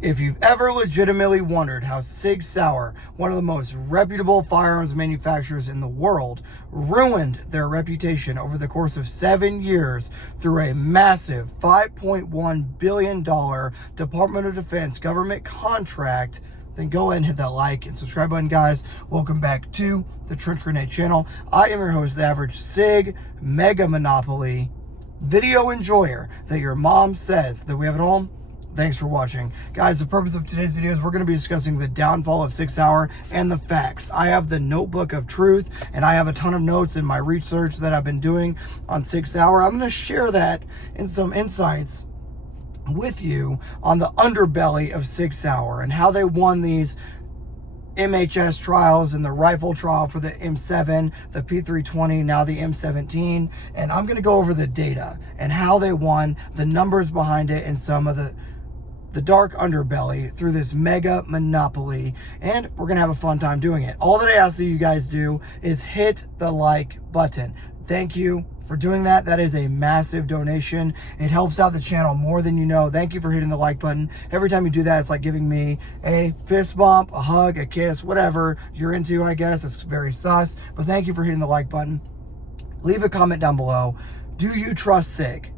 If you've ever legitimately wondered how Sig Sauer, one of the most reputable firearms manufacturers in the world, ruined their reputation over the course of 7 years through a massive $5.1 billion Department of Defense government contract, then go ahead and hit that like and subscribe button, guys. Welcome back to the Trench Grenade channel. I am your host, the average Sig Mega Monopoly video enjoyer that your mom says that we have at home. Thanks for watching. Guys, the purpose of today's video is we're going to be discussing the downfall of Sig Sauer and the facts. I have the notebook of truth, and I have a ton of notes in my research that I've been doing on Sig Sauer. I'm going to share that and some insights with you on the underbelly of Sig Sauer and how they won these MHS trials and the rifle trial for the M7, the P320, now the M17. And I'm going to go over the data and how they won, the numbers behind it, and some of the dark underbelly through this mega monopoly, and we're gonna have a fun time doing it. All that I ask that you guys do is hit the like button. Thank you for doing that. That is a massive donation. It helps out the channel more than you know. Thank you for hitting the like button. Every time you do that, it's like giving me a fist bump, a hug, a kiss, whatever you're into, I guess. It's very sus, but thank you for hitting the like button. Leave a comment down below. Do you trust Sig?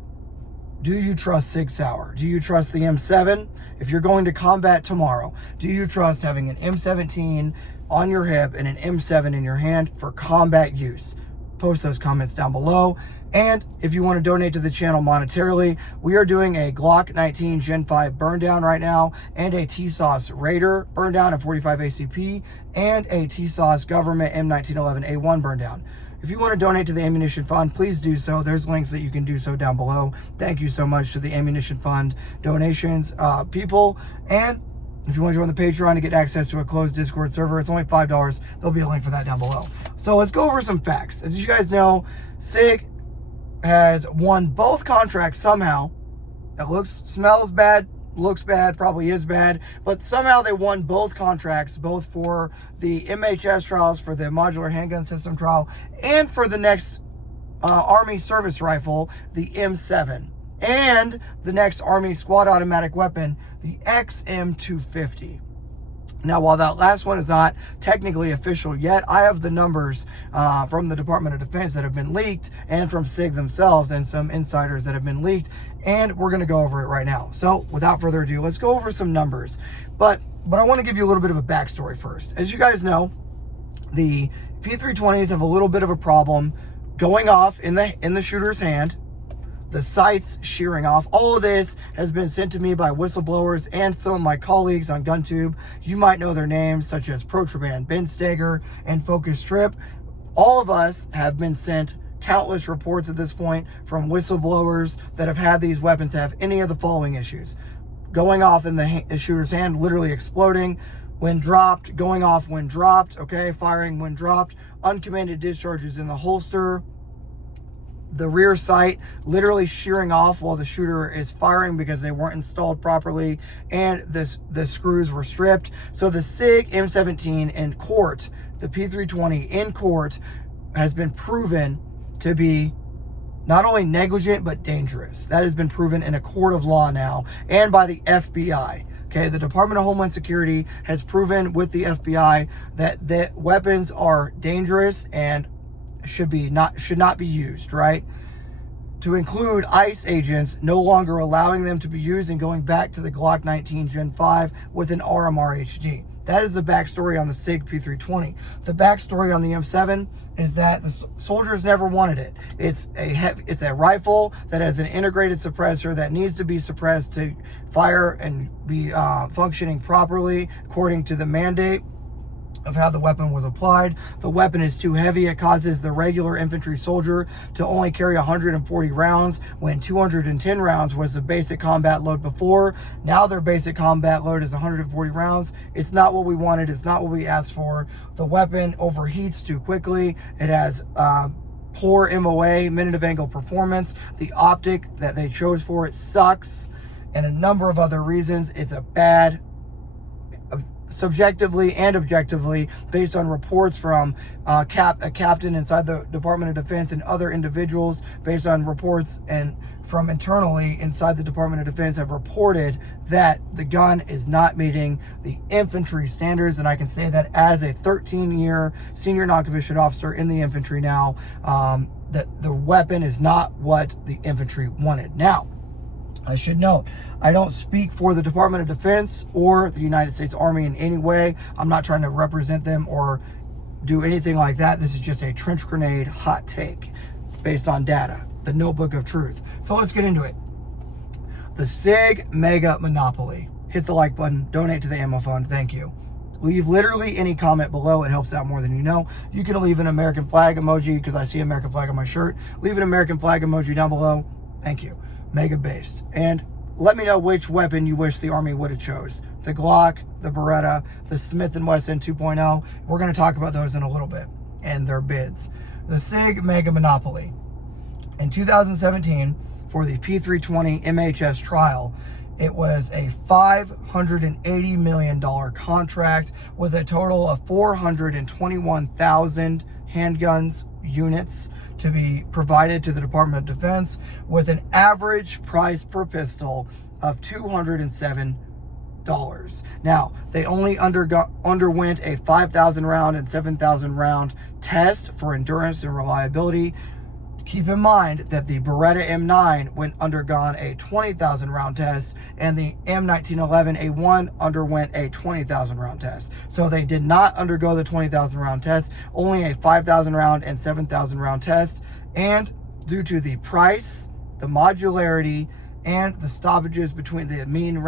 Do you trust Sig Sauer? Do you trust the M7? If you're going to combat tomorrow, do you trust having an M17 on your hip and an M7 in your hand for combat use? Post those comments down below. And if you want to donate to the channel monetarily, we are doing a Glock 19 Gen 5 burn down right now, and a TSOS Raider burn down at 45 ACP, and a TSOS Government M1911A1 burn down. If you want to donate to the Ammunition Fund, please do so. There's links that you can do so down below. Thank you so much to the Ammunition Fund donations, people. And if you want to join the Patreon to get access to a closed Discord server, it's only $5. There'll be a link for that down below. So let's go over some facts. As you guys know, Sig has won both contracts somehow. That smells bad, looks bad, probably is bad, but somehow they won both contracts, both for the MHS trials, for the modular handgun system trial, and for the next Army service rifle, the M7, and the next Army squad automatic weapon, the XM250. Now, while that last one is not technically official yet, I have the numbers from the Department of Defense that have been leaked, and from Sig themselves and some insiders that have been leaked, and we're going to go over it right now. So without further ado, let's go over some numbers. But I want to give you a little bit of a backstory first. As you guys know, the P320s have a little bit of a problem going off in the shooter's hand. The sights shearing off. All of this has been sent to me by whistleblowers and some of my colleagues on GunTube. You might know their names, such as Protraban, Ben Steger, and Focus Trip. All of us have been sent countless reports at this point from whistleblowers that have had these weapons have any of the following issues: going off in the shooter's hand, literally exploding when dropped, going off when dropped, okay, firing when dropped, uncommanded discharges in the holster, the rear sight literally shearing off while the shooter is firing because they weren't installed properly, and the screws were stripped. So the Sig M17 in court, the P320 in court, has been proven to be not only negligent but dangerous. That has been proven in a court of law now, and by the FBI. Okay, the Department of Homeland Security has proven with the FBI that weapons are dangerous and should not be used, right? To include ICE agents no longer allowing them to be used, and going back to the Glock 19 Gen 5 with an RMR HD. That is the backstory on the Sig P320. The backstory on the M7 is that the soldiers never wanted it. It's a rifle that has an integrated suppressor that needs to be suppressed to fire and be functioning properly according to the mandate of how the weapon was applied. The weapon is too heavy. It causes the regular infantry soldier to only carry 140 rounds when 210 rounds was the basic combat load before. Now their basic combat load is 140 rounds. It's not what we wanted. It's not what we asked for. The weapon overheats too quickly. It has poor MOA, minute of angle performance. The optic that they chose for it sucks, and a number of other reasons. It's a bad subjectively and objectively, based on reports from a captain inside the Department of Defense and other individuals, based on reports and from internally inside the Department of Defense, have reported that the gun is not meeting the infantry standards. And I can say that as a 13-year senior non-commissioned officer in the infantry now, that the weapon is not what the infantry wanted. Now, I should note, I don't speak for the Department of Defense or the United States Army in any way. I'm not trying to represent them or do anything like that. This is just a trench grenade hot take based on data, the notebook of truth. So let's get into it. The SIG mega monopoly. Hit the like button, donate to the ammo fund, thank you. Leave literally any comment below, it helps out more than you know. You can leave an American flag emoji because I see American flag on my shirt. Leave an American flag emoji down below, thank you. Mega based. And let me know which weapon you wish the Army would have chose. The Glock, the Beretta, the Smith & Wesson 2.0. We're going to talk about those in a little bit and their bids. The SIG Mega Monopoly. In 2017, for the P320 MHS trial, it was a $580 million contract with a total of 421,000 handguns units to be provided to the Department of Defense, with an average price per pistol of $207. Now, they only underwent a 5,000 round and 7,000 round test for endurance and reliability. Keep in mind that the Beretta M9 undergone a 20,000 round test, and the M1911A1 underwent a 20,000 round test. So they did not undergo the 20,000 round test, only a 5,000 round and 7,000 round test. And due to the price, the modularity, and the stoppages between the mean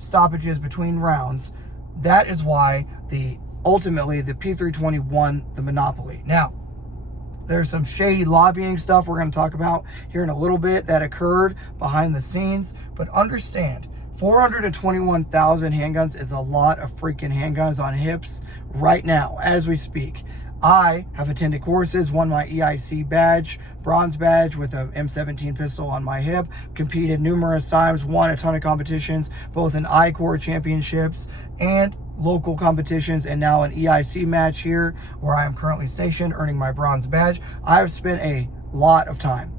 stoppages between rounds, that is why ultimately the P320 won the monopoly. Now, there's some shady lobbying stuff we're going to talk about here in a little bit that occurred behind the scenes. But understand, 421,000 handguns is a lot of freaking handguns on hips right now as we speak. I have attended courses, won my EIC badge, bronze badge with a M17 pistol on my hip, competed numerous times, won a ton of competitions, both in I-Corps championships and local competitions, and now an EIC match here where I am currently stationed earning my bronze badge. I've spent a lot of time,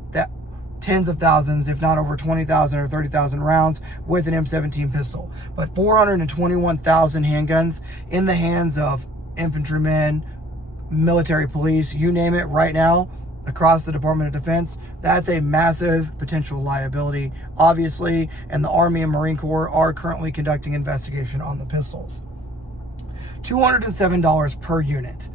tens of thousands, if not over 20,000 or 30,000 rounds with an M17 pistol. But 421,000 handguns in the hands of infantrymen, military police, you name it, right now across the Department of Defense, that's a massive potential liability, obviously, and the Army and Marine Corps are currently conducting investigation on the pistols. $207 per unit.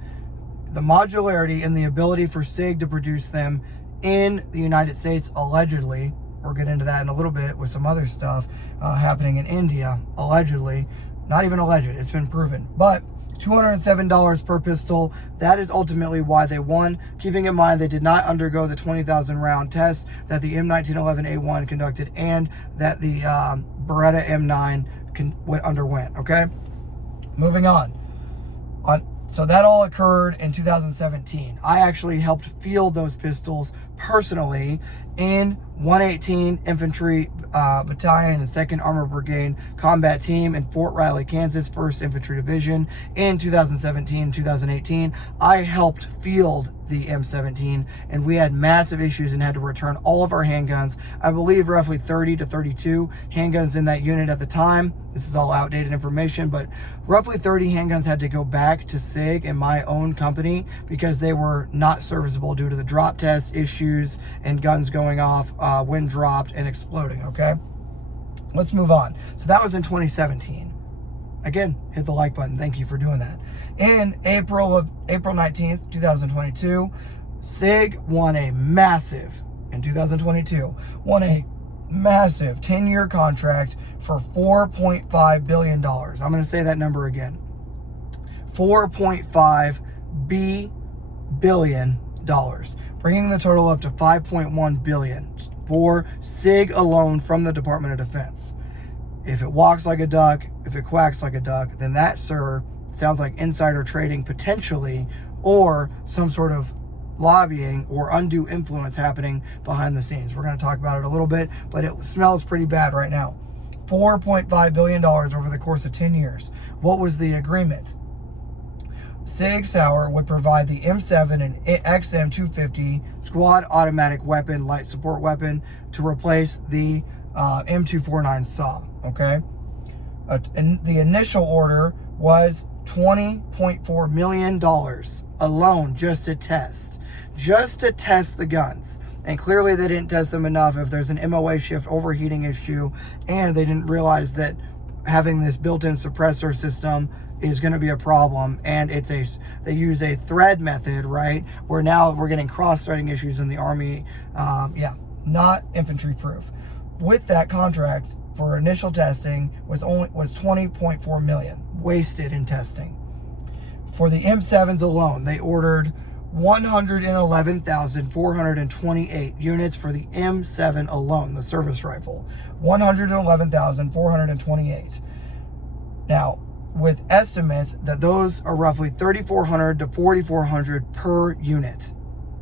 The modularity and the ability for SIG to produce them in the United States, allegedly, we'll get into that in a little bit with some other stuff happening in India, allegedly, not even alleged, it's been proven, but $207 per pistol, that is ultimately why they won, keeping in mind they did not undergo the 20,000 round test that the M1911A1 conducted and that the Beretta M9 underwent, okay? Moving on. So that all occurred in 2017. I actually helped field those pistols personally in 118 Infantry Battalion and 2nd Armored Brigade Combat Team in Fort Riley, Kansas, 1st Infantry Division in 2017, 2018. I helped field the M17, and we had massive issues and had to return all of our handguns. I believe roughly 30 to 32 handguns in that unit at the time. This is all outdated information, but roughly 30 handguns had to go back to SIG in my own company because they were not serviceable due to the drop test issues and guns going off when dropped and exploding, okay? Let's move on. So that was in 2017. Again, hit the like button. Thank you for doing that. In April 19th, 2022, SIG won a massive 10-year contract for $4.5 billion. I'm going to say that number again. $4.5 billion, bringing the total up to $5.1 billion for SIG alone from the Department of Defense. If it walks like a duck, if it quacks like a duck, then that, sir, sounds like insider trading potentially, or some sort of lobbying or undue influence happening behind the scenes. We're going to talk about it a little bit, but it smells pretty bad right now. $4.5 billion over the course of 10 years. What was the agreement? Sig Sauer would provide the M7 and XM250 squad automatic weapon, light support weapon, to replace the M249 SAW, okay? And the initial order was $20.4 million alone just to test the guns. And clearly they didn't test them enough if there's an MOA shift overheating issue, and they didn't realize that having this built-in suppressor system is going to be a problem. And they use a thread method, right, where now we're getting cross-threading issues in the Army. Not infantry proof. With that contract for initial testing was $20.4 million wasted in testing. For the M7s alone, they ordered 111,428 units for the M7 alone, the service rifle. 111,428. Now, with estimates that those are roughly $3,400 to $4,400 per unit.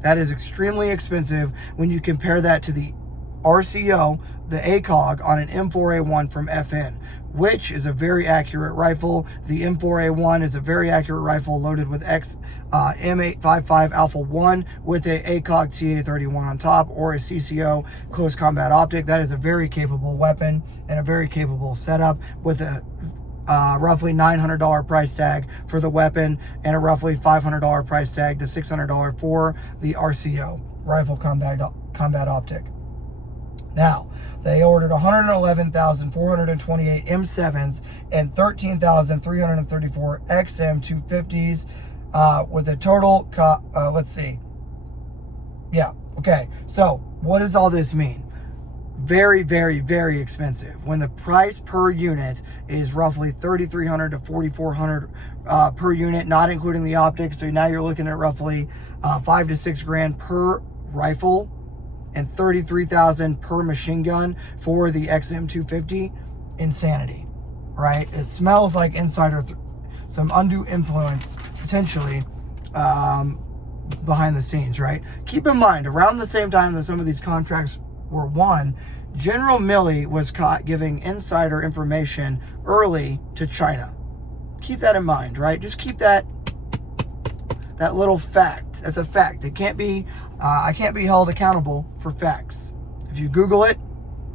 That is extremely expensive when you compare that to the RCO, the ACOG on an M4A1 from FN, which is a very accurate rifle. The M4A1 is a very accurate rifle loaded with M855 Alpha 1 with a ACOG TA31 on top, or a CCO close combat optic. That is a very capable weapon and a very capable setup with a roughly $900 price tag for the weapon and a roughly $500 price tag to $600 for the RCO, rifle combat optic. Now, they ordered 111,428 M7s and 13,334 XM250s with a total, let's see. Yeah, okay. So what does all this mean? Very, very, very expensive. When the price per unit is roughly $3,300 to $4,400 per unit, not including the optics. So now you're looking at roughly $5 to $6 grand per rifle, and $33,000 per machine gun for the XM250. Insanity, right? It smells like insider, some undue influence potentially behind the scenes, right? Keep in mind, around the same time that some of these contracts were won, General Milley was caught giving insider information early to China. Keep that in mind, right? Just keep that little fact. That's a fact. It can't be, I can't be held accountable for facts. If you Google it,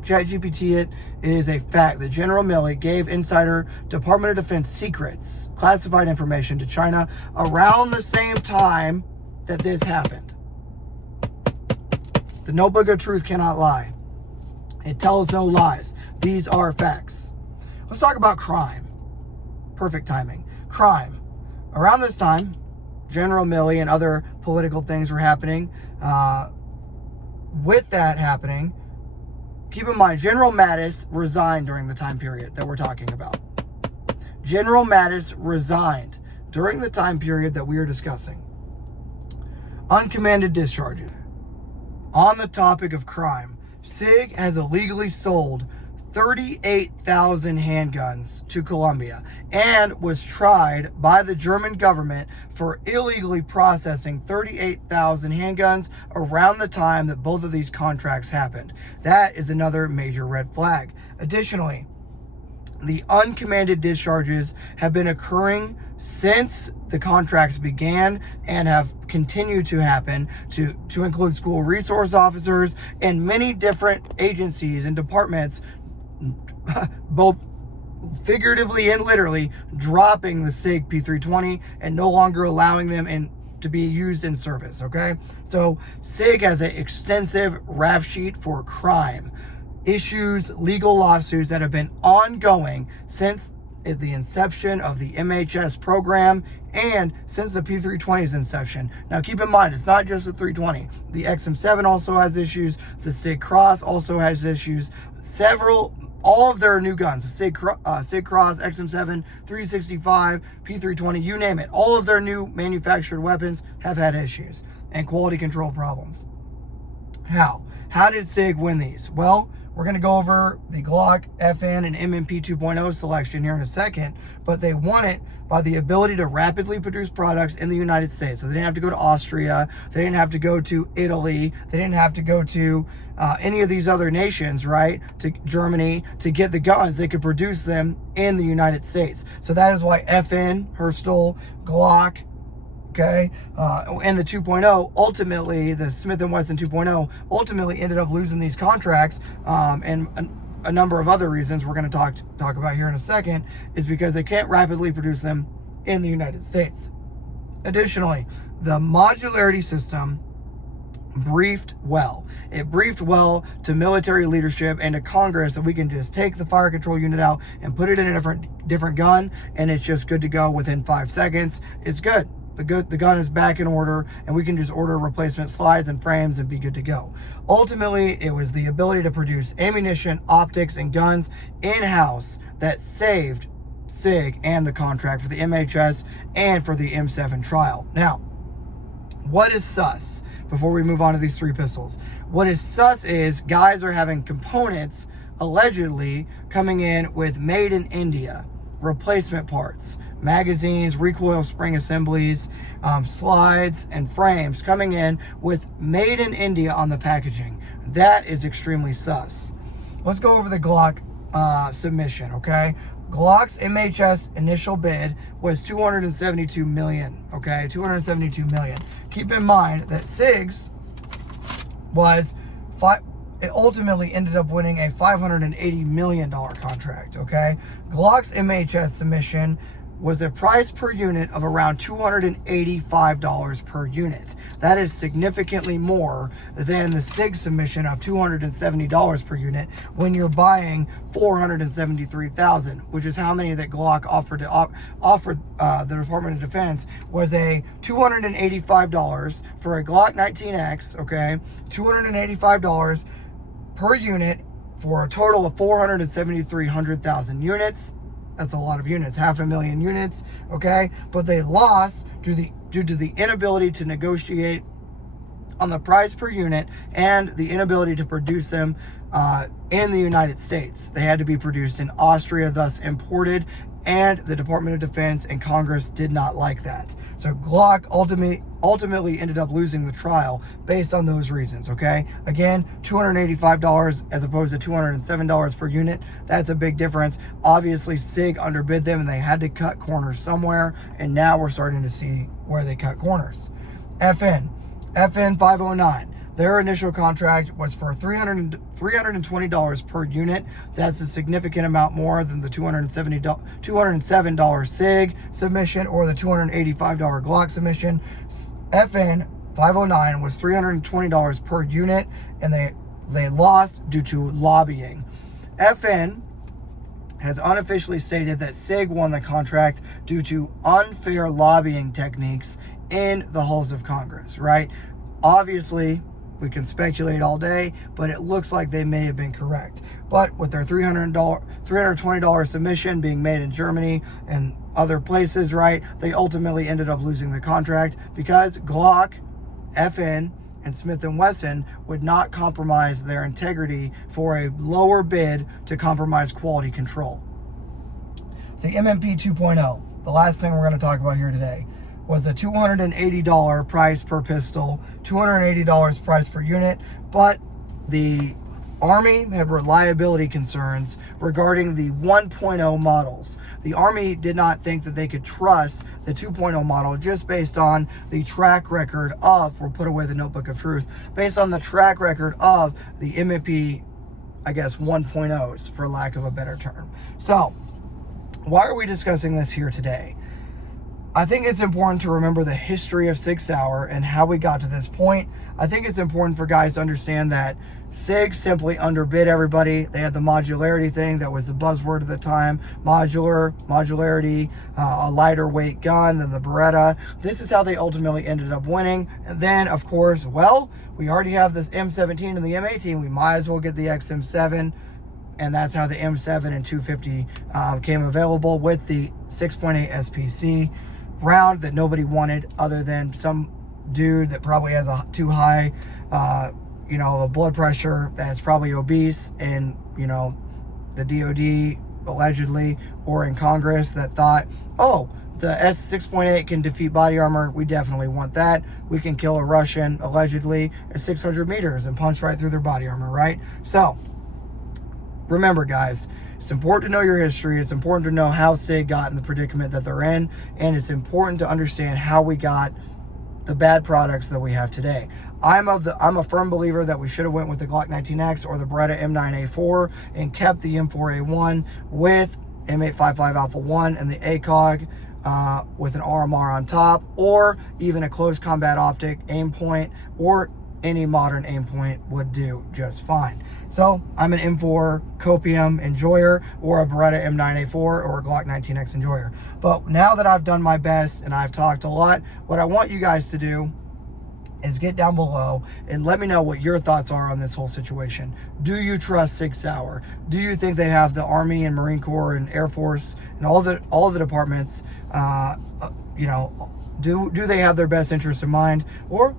ChatGPT it, it is a fact that General Milley gave insider Department of Defense secrets, classified information to China around the same time that this happened. The notebook of truth cannot lie. It tells no lies. These are facts. Let's talk about crime. Perfect timing. Crime. Around this time, General Milley and other political things were happening. With that happening, keep in mind, General Mattis resigned during the time period that we're talking about. General Mattis resigned during the time period that we are discussing. Uncommanded discharges. On the topic of crime, SIG has illegally sold 38,000 handguns to Colombia and was tried by the German government for illegally processing 38,000 handguns around the time that both of these contracts happened. That is another major red flag. Additionally, the uncommanded discharges have been occurring since the contracts began and have continued to happen to include school resource officers and many different agencies and departments, both figuratively and literally, dropping the SIG P320 and no longer allowing them to be used in service, okay? So SIG has an extensive rap sheet for crime, issues, legal lawsuits that have been ongoing since the inception of the MHS program and since the P320's inception. Now keep in mind, it's not just the 320. The XM7 also has issues. The SIG Cross also has issues. All of their new guns, the SIG Cross, XM7, 365, P320, you name it, all of their new manufactured weapons have had issues and quality control problems. How did SIG win these? Well, We're going to go over the Glock, FN, and MMP 2.0 selection here in a second, but they won it by the ability to rapidly produce products in the United States. So they didn't have to go to Austria, they didn't have to go to Italy, they didn't have to go to any of these other nations, right, to Germany, to get the guns. They could produce them in the United States. So that is why FN, Herstal, Glock, okay, and the 2.0, ultimately, the Smith & Wesson 2.0, ultimately ended up losing these contracts, and a number of other reasons we're going to talk about here in a second, is because they can't rapidly produce them in the United States. Additionally, the modularity system briefed well. It briefed well to military leadership and to Congress that we can just take the fire control unit out and put it in a different gun, and it's just good to go within 5 seconds. It's good. The gun is back in order, and we can just order replacement slides and frames and be good to go. Ultimately, it was the ability to produce ammunition, optics, and guns in-house that saved SIG and the contract for the MHS and for the M7 trial. Now, what is sus? Before we move on to these 3 pistols, what is sus is guys are having components allegedly coming in with made in India replacement parts, magazines, recoil spring assemblies, slides, and frames coming in with made in India on the packaging. That is extremely sus. Let's go over the Glock submission, okay? Glock's MHS initial bid was $272 million, okay? $272 million. Keep in mind that SIG's was it ultimately ended up winning a $580 million contract, okay? Glock's MHS submission was a price per unit of around $285 per unit. That is significantly more than the SIG submission of $270 per unit when you're buying 473,000, which is how many that Glock offered the Department of Defense, was a $285 for a Glock 19X, okay? $285 per unit for a total of 473,000 units. That's a lot of units, 500,000 units, okay? But they lost due to the inability to negotiate on the price per unit and the inability to produce them in the United States. They had to be produced in Austria, thus imported, and the Department of Defense and Congress did not like that. So Glock ultimately ended up losing the trial based on those reasons, okay? Again, $285 as opposed to $207 per unit. That's a big difference. Obviously, SIG underbid them and they had to cut corners somewhere, and now we're starting to see where they cut corners. FN 509. Their initial contract was for $320 per unit. That's a significant amount more than the $207 SIG submission or the $285 Glock submission. FN 509 was $320 per unit, and they lost due to lobbying. FN has unofficially stated that SIG won the contract due to unfair lobbying techniques in the halls of Congress, right? Obviously, we can speculate all day, but it looks like they may have been correct. But with their $320 submission being made in Germany and other places, right, they ultimately ended up losing the contract because Glock, FN, and Smith & Wesson would not compromise their integrity for a lower bid to compromise quality control. The MMP 2.0, the last thing we're going to talk about here today, was a $280 price per pistol, $280 price per unit, but the Army had reliability concerns regarding the 1.0 models. The Army did not think that they could trust the 2.0 model just based on the track record of, we'll put away the notebook of truth, based on the track record of the MMP, I guess, 1.0s, for lack of a better term. So, why are we discussing this here today? I think it's important to remember the history of Sig Sauer and how we got to this point. I think it's important for guys to understand that SIG simply underbid everybody. They had the modularity thing that was the buzzword at the time. Modularity, a lighter weight gun than the Beretta. This is how they ultimately ended up winning. And then, of course, well, we already have this M17 and the M18. We might as well get the XM7. And that's how the M7 and 250 came available with the 6.8 SPC round that nobody wanted other than some dude that probably has a too high you know, a blood pressure that's probably obese in, you know, the DOD allegedly, or in Congress, that thought, oh, the S6.8 can defeat body armor. We definitely want that. We can kill a Russian allegedly at 600 meters and punch right through their body armor, right? So remember, guys, it's important to know your history. It's important to know how SIG got in the predicament that they're in, and it's important to understand how we got the bad products that we have today. I'm a firm believer that we should have went with the Glock 19X or the Beretta M9A4 and kept the M4A1 with M855 Alpha 1 and the ACOG with an RMR on top, or even a close combat optic aim point, or any modern aim point would do just fine. So I'm an M4 Copium enjoyer, or a Beretta M9A4 or a Glock 19X enjoyer. But now that I've done my best and I've talked a lot, what I want you guys to do is get down below and let me know what your thoughts are on this whole situation. Do you trust Sig Sauer? Do you think they have the Army and Marine Corps and Air Force and all the departments, you know, do they have their best interest in mind, or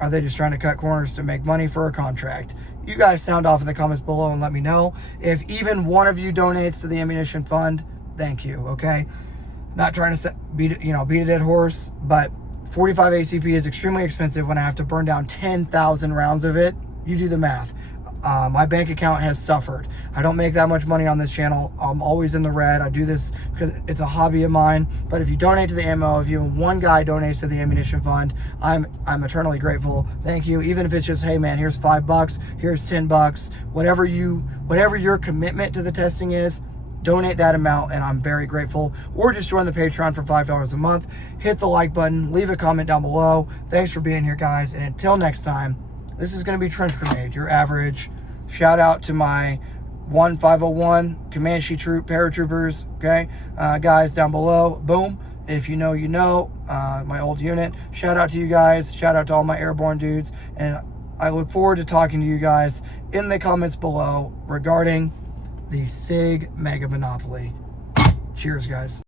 are they just trying to cut corners to make money for a contract? You guys sound off in the comments below and let me know. If even one of you donates to the ammunition fund, thank you, okay? Not trying to beat a dead horse, but 45 ACP is extremely expensive when I have to burn down 10,000 rounds of it. You do the math. My bank account has suffered. I don't make that much money on this channel. I'm always in the red. I do this because it's a hobby of mine. But if you donate to the ammo, if even one guy donates to the ammunition fund, I'm eternally grateful. Thank you. Even if it's just, hey man, here's $5, here's $10, whatever your commitment to the testing is, donate that amount and I'm very grateful. Or just join the Patreon for $5 a month. Hit the like button, leave a comment down below. Thanks for being here, guys, and until next time, this is going to be Trench Grenade, your average. Shout out to my 1501 Comanche troop paratroopers, okay? Guys down below, boom. If you know, you know, my old unit. Shout out to you guys. Shout out to all my airborne dudes. And I look forward to talking to you guys in the comments below regarding the SIG Mega Monopoly. Cheers, guys.